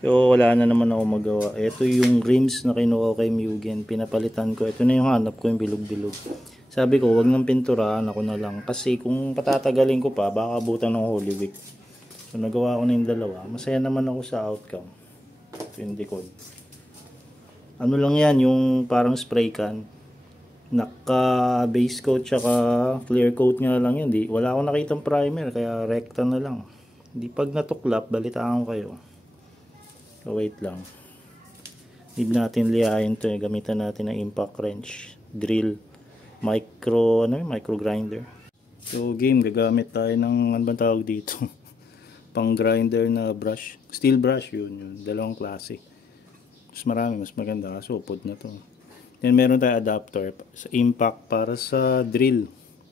So wala na naman ako magawa. Ito yung rims na kinuha kay Mugen. Pinapalitan ko. Ito na yung hanap ko, yung bilog-bilog. Sabi ko, wag nang pinturahan, ako na lang. Kasi kung patatagalin ko pa, baka abutan ng Holy Week. So nagawa ko na yung dalawa. Masaya naman ako sa outcome. Ito yung decod. Ano lang yan, yung parang spray can. Naka base coat tsaka clear coat nga lang yan. Wala akong nakitang primer, kaya recta na lang. Di pag natuklap, balitaan ko kayo. So wait lang. Need natin liyahin to, gamitan natin ng impact wrench, drill, micro grinder. So game, gagamit tayo ng ano bang tawag dito? Pang grinder na brush, steel brush yun, dalawang klase. Mas marami, mas maganda kasi upod na to. Then meron tayo adapter sa impact para sa drill.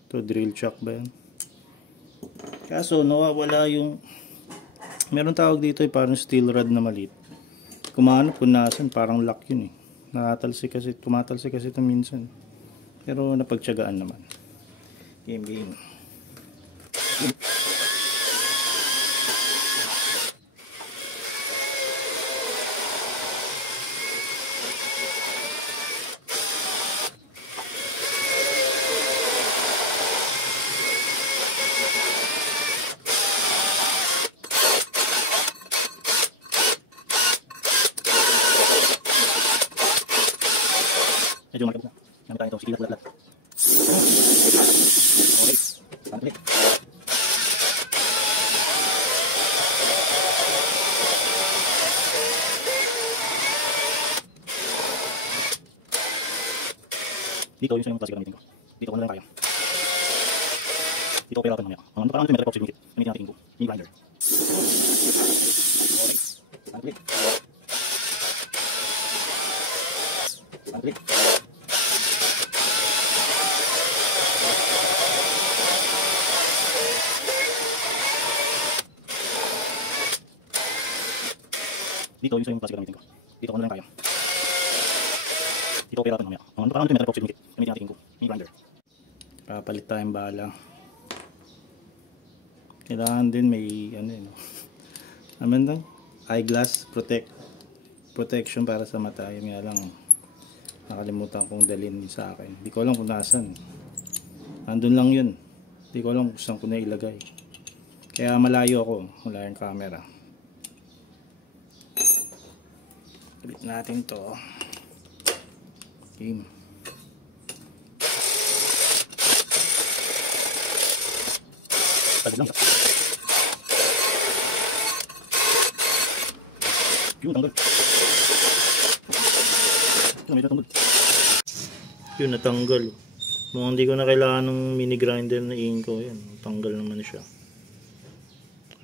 To drill chuck ba yan? Kaso nawawala yung meron tawag dito parang steel rod na maliit. Kumahanap kung nasan, parang lock yun eh. Tumatalsik kasi ito minsan. Pero napagtyagaan naman. Game. Medyo maganda. Gamit tayo ito. Sige, lat. Okay. Pantalik. Dito yung klase gamitin ko. Dito ko na lang kaya. Dito opera natin mamaya. Ang ano parang ito may tripod siguro. Gamitin natin yung grinder. Okay. Pantalik. Dito yung klase gamitin ko. Dito ko na lang kaya. Dito opera natin mamaya. Ang ano parang ito may tripod siguro. Gamitin natin yung grinder. Papalit tayong bala. Kailangan din may ano yun. Naman lang, eyeglass protection para sa mata. Yung nga lang nakalimutan kong dalhin sa akin. Hindi ko alam kung nasan. Nandun lang yun. Hindi ko alam kung saan ko na ilagay. Kaya malayo ako. Wala yung camera. Ulit natin to. Game. Tagal lang. Yun, tanggal. Yun, natanggal. Mukhang hindi ko na kailangan ng mini grinder na inko. Yan, tanggal naman siya.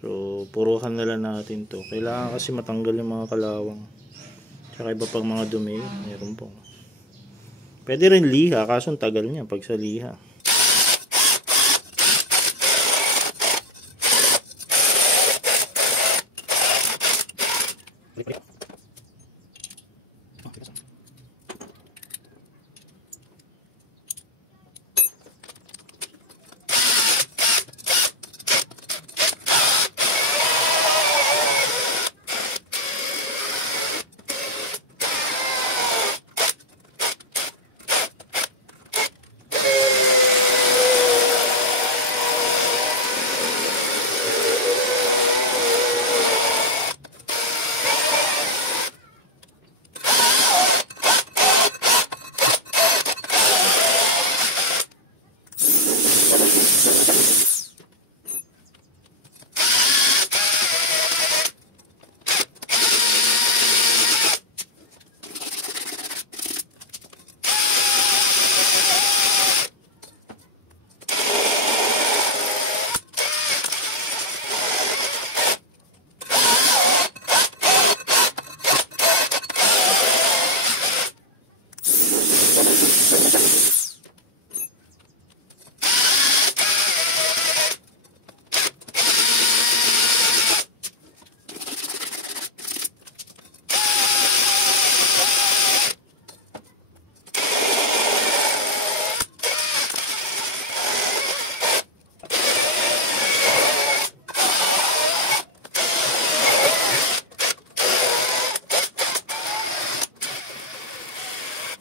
So, puruhan na lang natin to. Kailangan kasi matanggal yung mga kalawang. Tsaka iba pang mga dumi. Meron po. Pwede rin liha, kaso ang tagal niya pag sa liha.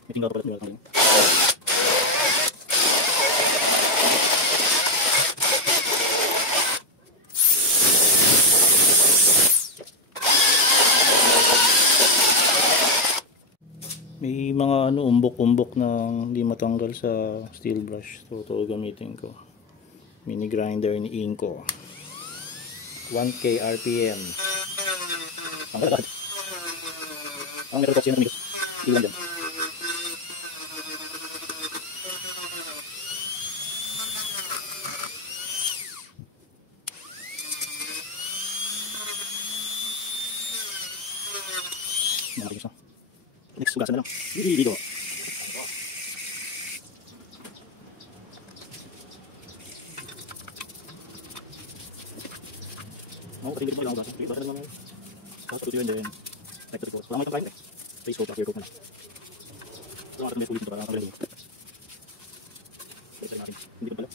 May tinggal pala ito. May mga umbok-umbok na hindi matanggal sa steel brush. So ito gamitin ko. Mini grinder ni Inco. 1K RPM. Ang galakad. Ang meron kasi yung ilan dyan. Mga next, sugasan na lang. Dito. Mau kasi dito mo lang ugasan. Dito na lang. Tapos ito yun din. Like the report. Wala mo itong line eh. Face coat, clear coat na lang. Ito ang may ulit ito para nakakalayo. Pwede natin. Hindi ko pala.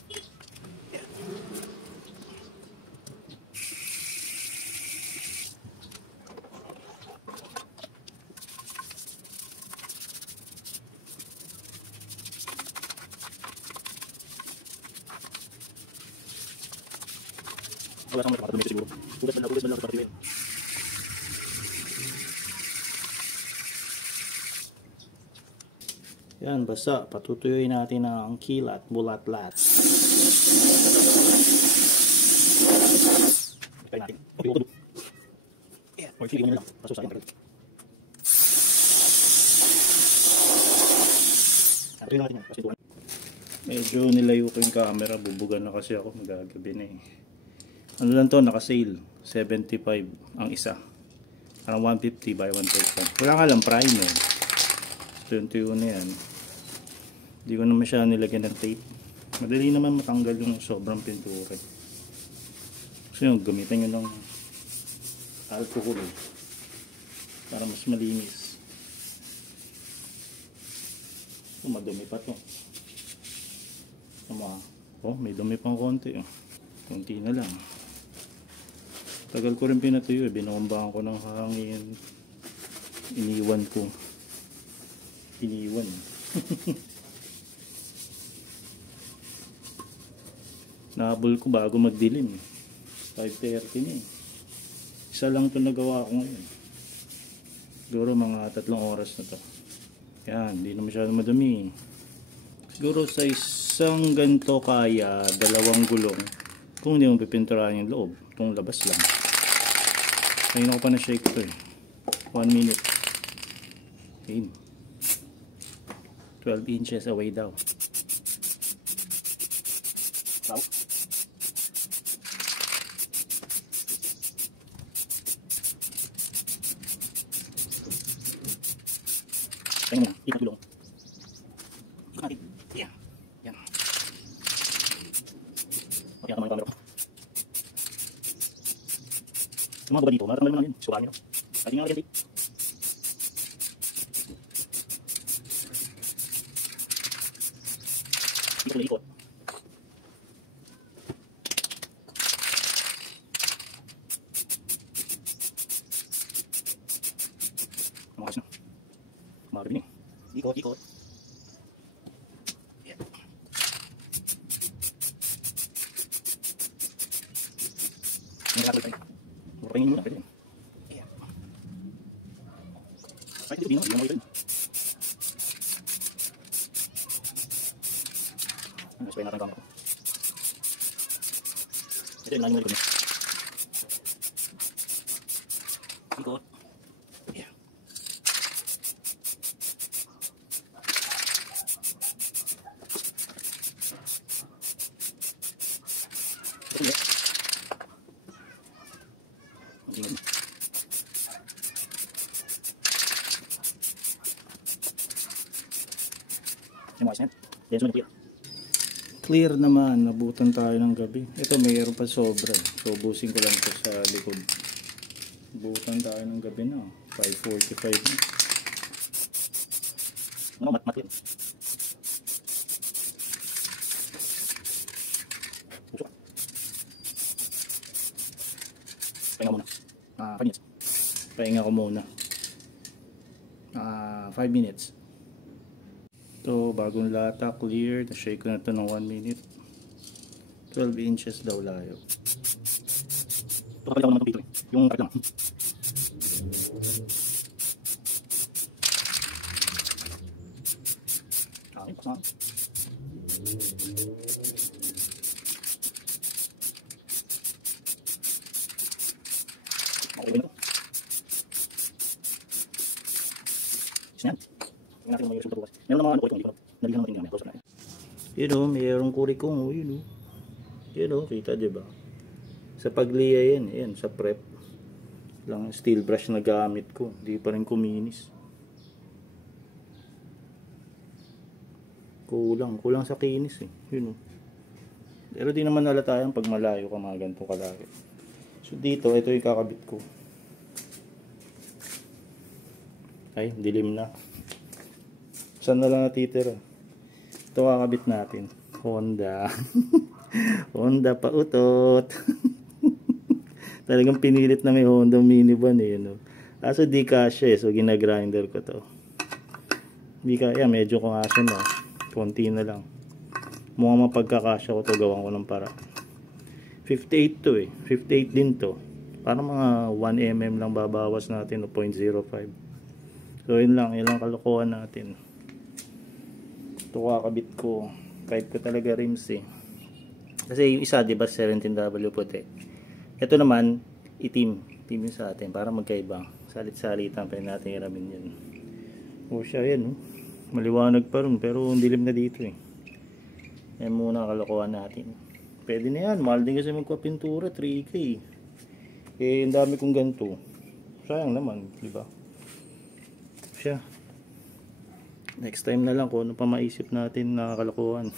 Wala kang makakatabi siguro. Ulit man lang sa partiwin. Yan, basta patutuyuin natin ang kilat, bulat-lat. Kaya natin. Okay, okay. Yeah. Or sige mo lang. Paso sa akin. Atuloy natin yan. Kasi doon. Medyo nilayo ko yung camera. Bubugan na kasi ako. Magagabi na eh. Ano lang to, naka-sale 75 ang isa, parang 150 by 1.5. Wala nga lang primer, 21 na yan. Hindi ko naman siya nilagyan ng tape. Madali naman matanggal yung sobrang pintura. So yun, gamitan nyo ng alcohol para mas malinis. Madumi pa to. Oh, may dumi pang konti. Konti na lang. Tagal ko rin pinatuyo eh. Binombahan ko ng hangin. Iniwan ko. Iniwan. Nahabol ko bago magdilim. 5:30 na eh. Isa lang ito nagawa ko ngayon. Siguro mga 3 oras na to. Yan, hindi na masyadong madumi. Siguro sa isang ganito kaya 2 gulong. Kung hindi mo pipinturahan yung loob. Itong labas lang. Ngayon ako pa na-shake ito eh. 1 minute. Okay. 12 inches away daw. Wow. Tingnan mo na. Ikot gulong. Ikot natin. Yan. Yan. Okay, naman yung camera ko. Yung mga baba dito, maratang naman yun. Sukaan nyo. At yung nga lagyan tape. Ikot na ikot. Makakas na. Makakas na. Ikot, ikot. Yan. Yung nakakabit tayo. Pahingin mo na, pwede yun. Ayan. Ay, dito, hindi mo rin. Spray natin ang camera ko. Ito yung nangin mo rin. Ikot. Ayan. Ito yun. Tingnan mo. Yung ayos na yan. Then sunod clear. Clear naman. Nabutan tayo ng gabi. Ito mayroon pa sobra. So busin ko lang ito sa likod. Nabutan tayo ng gabi na. 5:45 na. Ano mat yun. Pusok. Pahinga muna. 5 minutes. Pahinga ko muna. 5 minutes. Ito, bagong lata, clear. Na-shake ko na ito ng 1 minute. 12 inches daw layo. Ito, kapag lang naman ito eh. Yung kapit lang. Okay, pakas na. Okay na ito. Is na yan. Tingnan natin kung may resulta bukas. Meron naman ano ko ito, hindi ko na. Nalihan natin yan. Close na. Yun o, mayroong kurikong o, yun o. Yun o, kita diba? Sa pagliya yan, yan, sa prep. Lang steel brush na gamit ko. Hindi pa rin kuminis. Kulang sa kinis eh. Yun o. Pero di naman nalata yan pag malayo ka mga ganito kalaki. So dito, ito yung kakabit ko. Ay, dilim na. Saan na lang natitira? Ito kakabit natin. Honda. Honda pa utot. Talagang pinilit na may Honda minivan eh. No? Kaso di kasya eh. So ginagrinder ko to. Di kaya, medyo kung aso na. Konti na lang. Mukhang mapagkakasya ko to. Gawan ko ng para. 58 to eh. 58 din to. Para mga 1 mm lang babawas natin o 0.05. So yun lang kalokohan natin. Ito kakabit ko. Type ko talaga rims eh. Kasi yung isa diba 17W puti. Ito naman itim. Itim yun sa atin para magkaiba. Salit-salitan pa natin iramin yun. O siya yan. Maliwanag pa rin pero dilim na dito eh. Yan muna kalokohan natin. Pwede na yan. Mahal din kasi magpapintura. 3K. Eh ang dami kong ganito. Sayang naman. Diba? Siya. Next time na lang kung ano pa maisip natin na kalokohan.